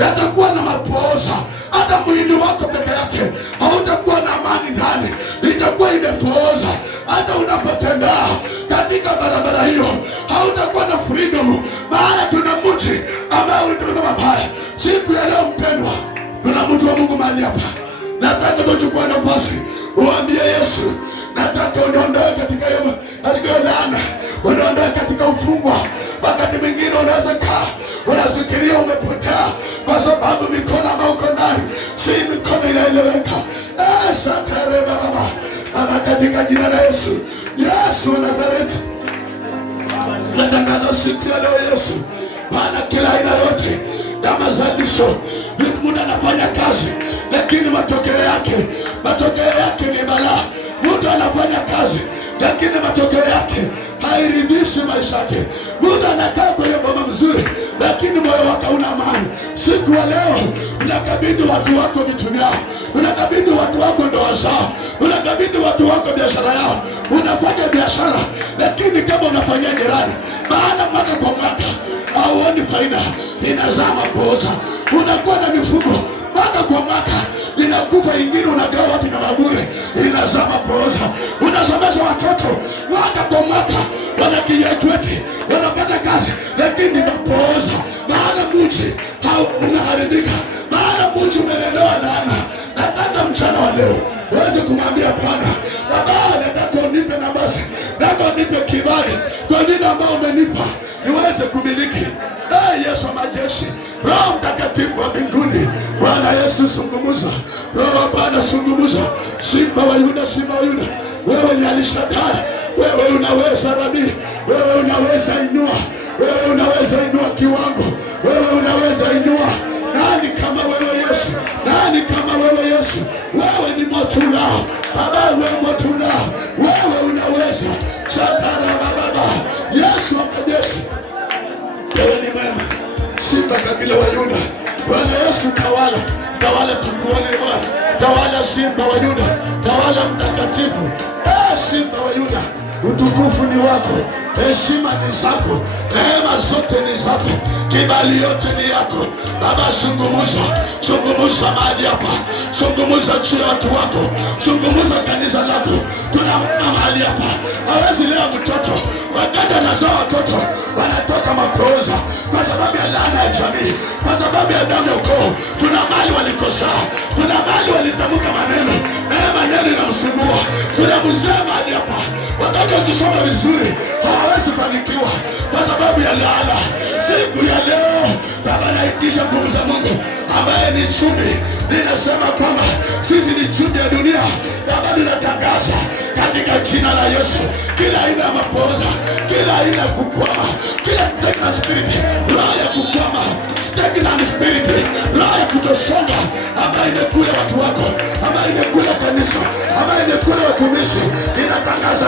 yatakuwa na mapooza. Hata mwili wako peke yake hautakuwa na amani ndani, itakuwa imepooza. Hata unapotembea katika barabara hiyo hautakuwa na freedom, maana tuna mti ambao ulitumika mabaya. Siku ya leo mpendwa, tuna mtu wa Mungu mahali hapa. Nataka tuchukue nafasi uambie Yesu, nataka uniondoe katika hiyo laana, uniondoe katika ufungwa. Wakati mwingine unaweza kaa unafikiria umepotea kwa sababu mikono ambayo uko ndani si mikono inaeleweka. Satare baba, ama katika jina la Yesu, Yesu wa Nazareti, natangaza siku ya leo Yesu, Bwana, kila aina yote ya mazalisho, mtu anafanya kazi lakini matokeo yake ni balaa. Mtu anafanya kazi lakini matokeo yake hairidhishi maisha yake. Mtu anakaa kwenye boma mzuri lakini moyo wake una amani. Siku ya leo unakabidhi watu wako vitu vyao, unakabidhi watu wako ndoa zao, unakabidhi watu wako biashara yao. Unafanya biashara lakini kama unafanyia jirani, maana mwaka kwa mwaka hauoni faida, inazaa mapooza. Unakuwa na mifugo mwaka kwa mwaka inakufa, ingine unagawa watu kama bure, inazaa mapooza. Unasomesha watoto mwaka kwa mwaka, wanakigraduate, wanapata kazi, lakini mapooza. Maana mji unaharibika, maana mji umelelewa laana. Nataka mchana wa leo uweze kumwambia Bwana, Baba, nataka unipe nafasi, nataka unipe kibali kwa vile ambao umenipa niweze kumiliki. Yesu wa majeshi, Roho Mtakatifu wa mbinguni, Bwana Yesu, zungumza. Roho Bwana, zungumza. Simba wa Yuda, Simba wa Yuda, wewe ni Alishadai, wewe unaweza Rabi, wewe unaweza inua, wewe unaweza inua kiwango, wewe unaweza inua. Nani kama wewe Yesu? Nani kama wewe Yesu? Wewe ni moto unao Baba, wewe moto unao, wewe unaweza. Shatara baba, Yesu wa majeshi, wewe ni mwema. Simba kabila wa Yuda, Bwana Yesu, tawala, tawala, tukuone Bwana, tawala Simba wa Yuda, tawala mtakatifu. Simba wa Yuda, utukufu ni wako, heshima ni zako, rehema zote ni zako, kibali yote ni yako Baba. Zungumza mahali hapa, zungumza juu ya watu wako, zungumza kanisa lako. Kuna mahali hapa hawezi lea mtoto, wakati anazaa watoto wanatoka mapooza kwa sababu ya laana ya jamii, kwa sababu ya damu ya ukoo. Kuna mahali walikosaa, kuna mahali walitamka maneno maneno inamsumbua. Kuna mzee mahali hapa, wakati wakisoma vizuri hawawezi fanikiwa kwa sababu ya laana. Siku ya leo Baba, naitisha nguvu za Mungu ambaye ni chumvi. Ninasema kwamba sisi ni chumvi ya dunia Baba. Ninatangaza katika jina la Yesu, kila aina ya mapooza, kila aina ya kukwama, kila stagnant spirit, roho ya kukwama, stagnant spirit, roho ya kutosonga ambaye imekula watu wako, ambaye imekula kanisa, ambaye imekula watumishi, ninatangaza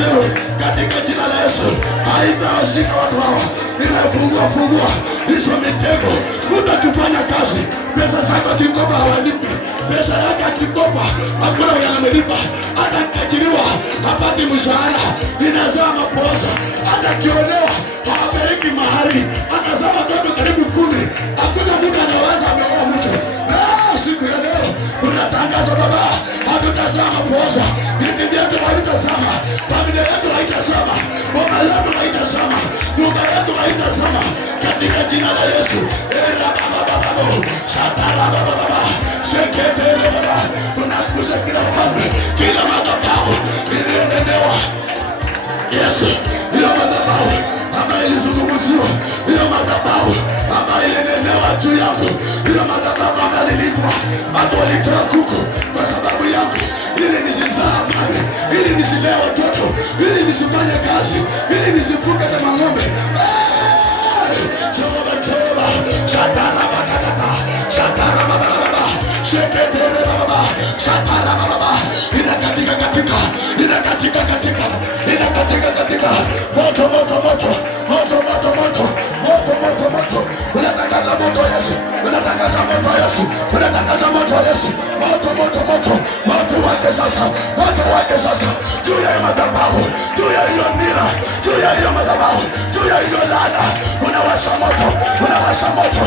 leo katika jina la Yesu, haitawashika watu hawa. Ninafungua hizo mitego. Mtu akifanya kazi, pesa zako akikopa hawalipi, pesa yake akikopa hakuna mwenye anamlipa, hata akajiriwa hapati mshahara, inazaa mapooza. Hata akiolewa hawapeleki mahari, akazaa watoto karibu 10, hakuna mtu anaweza ameoa mtu. Siku ya leo unatangaza Baba, hatutazaa mapooza. Vitu vyetu havitazama, familia yetu haitazama, boma yetu haitazama, nyumba yetu haitazama, katika jina la Yesu. Shatara baba, seketere baba, tunakuza kila falme, kila madhabahu iliyonenewa Yesu, hiyo madhabahu ambayo ilizungumziwa, hiyo madhabahu ambayo ilinenewa juu yako, hiyo madhabahu ambayo ilipwa, watu walitoa kuku kwa sababu yako, ili nisizaa amani, ili nisilee watoto, ili nisifanye kazi, ili nisifuke kama ng'ombe. Jehova, shatara baba, shatara baba, sheketere baba, shatara baba, inakatika moto. Unatangaza moto Yesu, unatangaza moto Yesu, unatangaza moto Yesu, moto wake sasa juu ya madhabahu, juu ya hiyo nira, juu ya hiyo madhabahu, juu ya hiyo laana. Unawasha moto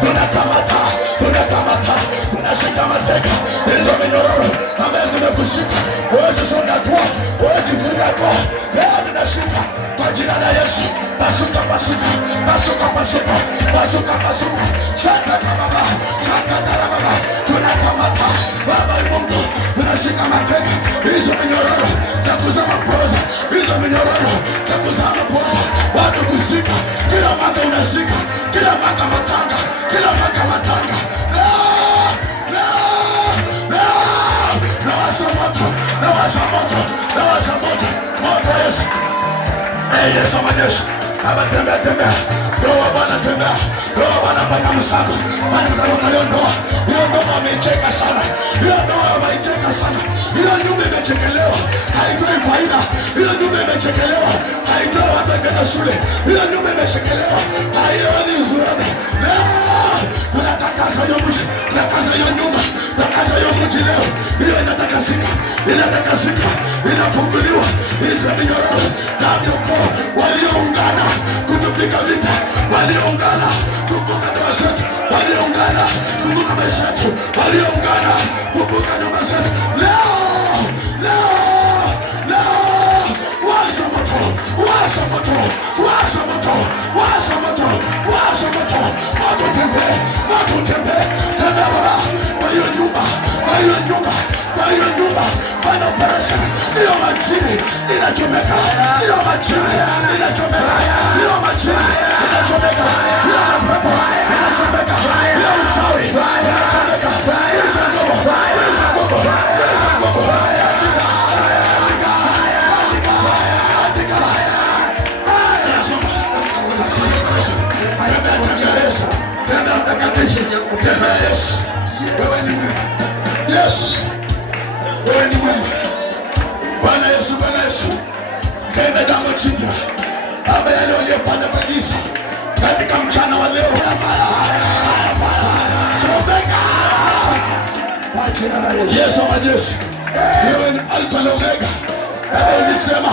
tunakamata, tunakamata, tunashika mateka hizo minyororo ambazo zimekushika. Uwezi songa kwa, uwezi vuja kwa, leo tunashika kwa jina la Yesu. Pasuka, pasuka, pasuka, pasuka, pasuka, pasuka, shaka baba, shaka baba, tunakamata Baba Mungu, tunashika mateka hizo minyororo za kuzama poza, hizo minyororo za kuzama poza, watu kushika kila mwaka, unashika kila mwaka matanga, kila mwaka matanga. Nawasha moto, nawasha moto, nawasha moto, moto Yesu. Yesu majeshi, Baba tembea, tembea, Roho Bwana tembea, Roho Bwana fanya msako, fanya msako kwa hiyo ndoa. Hiyo ndoa wameicheka sana, hiyo ndoa wameicheka sana, hiyo nyumba imechekelewa, haitoi faida, hiyo nyumba imechekelewa, haitoi watu kwenda shule, hiyo nyumba imechekelewa, haioni uzuri. Tunatakaza hiyo mji, tunatakaza hiyo nyumba, tunatakaza hiyo mji leo. Hiyo inatakasika, inatakasika, inafunguliwa. Hizo minyororo damu yako walioungana kutupiga vita, walioungana kuvuka ndoa zetu, walioungana kuvuka maisha yetu, walioungana kuvuka nyumba zetu. Leo, leo, leo, washa moto, washa moto, washa moto, washa moto, washa moto, moto tembee, moto tembee, tembea Baba kwa hiyo nyumba, kwa hiyo nyumba, kwa hiyo nyumba, fanya operation. Hiyo majini inachomeka, hiyo majini inachomeka, hiyo majini inachomeka, hiyo mapepo inachomeka, hiyo uchawi inachomeka, hizo nguvu, hizo nguvu, hizo nguvu. Wewe ni mwema. Yes. Wewe ni mwema. Bwana Yesu, Bwana Yesu. Tenda jambo jipya. Baba, yale uliyofanya kwa giza katika mchana wa leo, chomeka kwa jina la Yesu. Yesu majeshi. Wewe ni Alfa na Omega. Ulisema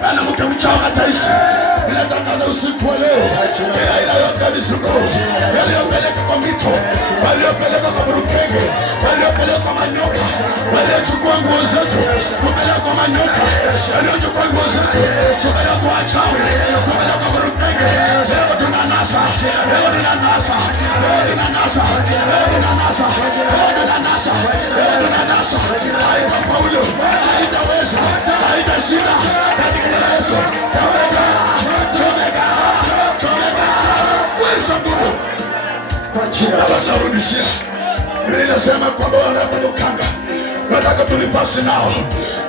mwanamke mchawi ataishi. Ninatangaza usiku wa leo, kila ila yote misungu waliopeleka kwa mito, waliopeleka kwa burukenge, waliopeleka kwa manyoka, waliochukua nguo zetu kupeleka kwa manyoka, waliochukua nguo zetu kupeleka kwa wachawi, kupeleka kwa burukenge. Leo tunanasa, leo tunanasa, leo tunanasa, leo tunanasa, leo tunanasa, leo tunanasa. Haitafaulu, haitaweza, haitashinda katika jina la Yesu. Kwa jina la Bwana narudishia. Biblia inasema kwamba wanafanya ukanga, nataka tulifasi nao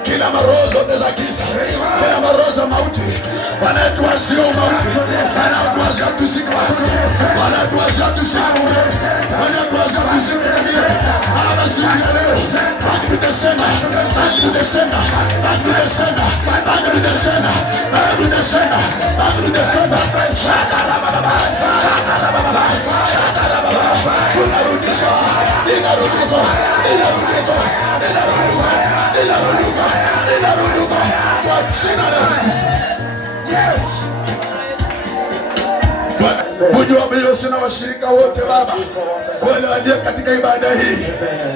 kila maroho zote za giza, kila maroho za mauti, wanatuazia mauti, wanatuazia tusika watoto, wanatuazia tusika watoto, wanatuazia tusika watoto. Hapa siku ya leo, back to the center, back to the center, back to the center, back to the center, back to the center, back to the center. Shaka la baba, shaka la baba, shaka la baba. Tunarudisha, inarudisha, inarudisha, inarudisha, inarudisha, inarudisha kwa jina la Yesu. Yes. Kujua Yesu na washirika wote Baba, wale walio katika ibada hii,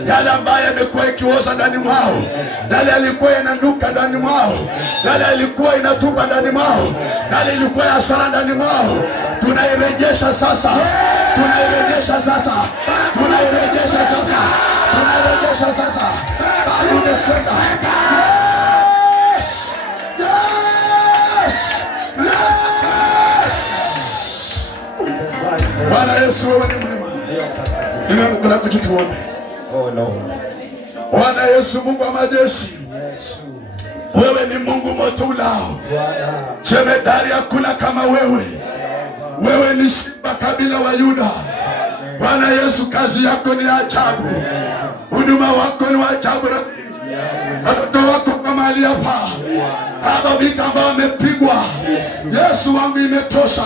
yale ambayo yamekuwa ikioza ndani mwao, yale yalikuwa yananuka ndani mwao, yale yalikuwa inatupa ndani mwao, yale ilikuwa hasara ndani mwao, tunairejesha sasa, tunairejesha sasa, tunairejesha sasa, tunairejesha sasa. Baada ya sasa. Bwana Yesu, wewe ni mwema. Ninaomba kujituombe. Bwana Yesu, Mungu wa majeshi. Wewe ni Mungu moto ulao. Jemedari hakuna kama wewe. Wewe ni simba kabila wa Yuda. Bwana Yesu, kazi yako ni ajabu. Huduma wako ni ajabu. Watoto wako kama mahali hapa, hapa vita ambao wamepigwa, Yesu wangu imetosha.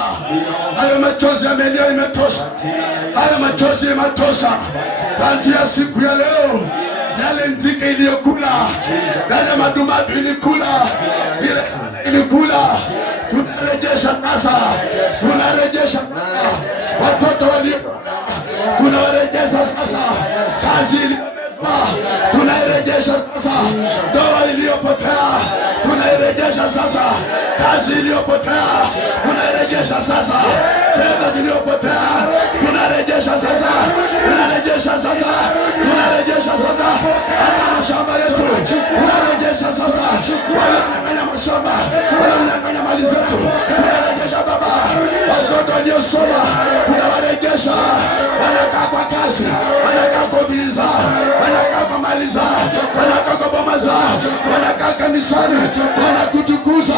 Hayo machozi yamelia imetosha. Hayo machozi imetosha. Kuanzia siku ya leo, yale nzike iliyokula, yale madumadu ilikula, ile ilikula, tunarejesha sasa. Tunarejesha sasa. Watoto walio tunawarejesha sasa kazi tunairejesha sasa ndoa iliyopotea, tunairejesha sasa kazi iliyopotea, tunairejesha sasa fedha zilizopotea, tunarejesha sasa, tunarejesha sasa, tunarejesha sasa mashamba yetu, tunarejesha sasa walionyang'anya mashamba, walionyang'anya mali zetu, tunarejesha Baba. Watoto waliosoma tunawarejesha, wanakaa kwa kazi, wanakaa kwa biza, wanakaa kwa mali zao, wanakaa kwa boma zao, wanakaa kanisani, wanakutukuza,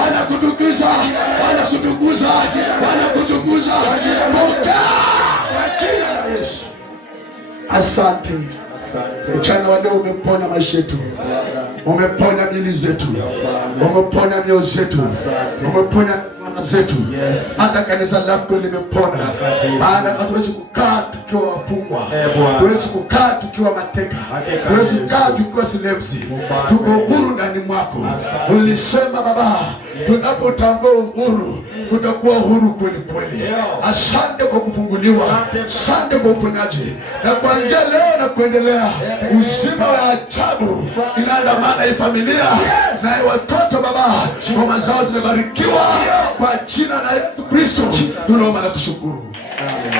wanakutukuza, wanakutukuza, wanakutukuza. Pokea kwa jina la Yesu. Asante. Mchana wa leo umeponya maisha yetu, umeponya miili zetu, umeponya mioyo zetu, umeponya mama zetu, hata kanisa lako limepona. Maana hatuwezi kukaa tukiwa wafungwa, hatuwezi kukaa tukiwa mateka, hatuwezi kukaa tukiwa slaves. Tuko huru ndani mwako. Ulisema Baba, tunapotambua uhuru tutakuwa huru kweli kweli. Asante kwa kufunguliwa, asante kwa uponyaji, na kuanzia leo na kuendelea uzima wa ajabu inaandamana hii familia na watoto Baba, kwa mazao zimebarikiwa kwa jina la Yesu Kristo tunaomba na kushukuru.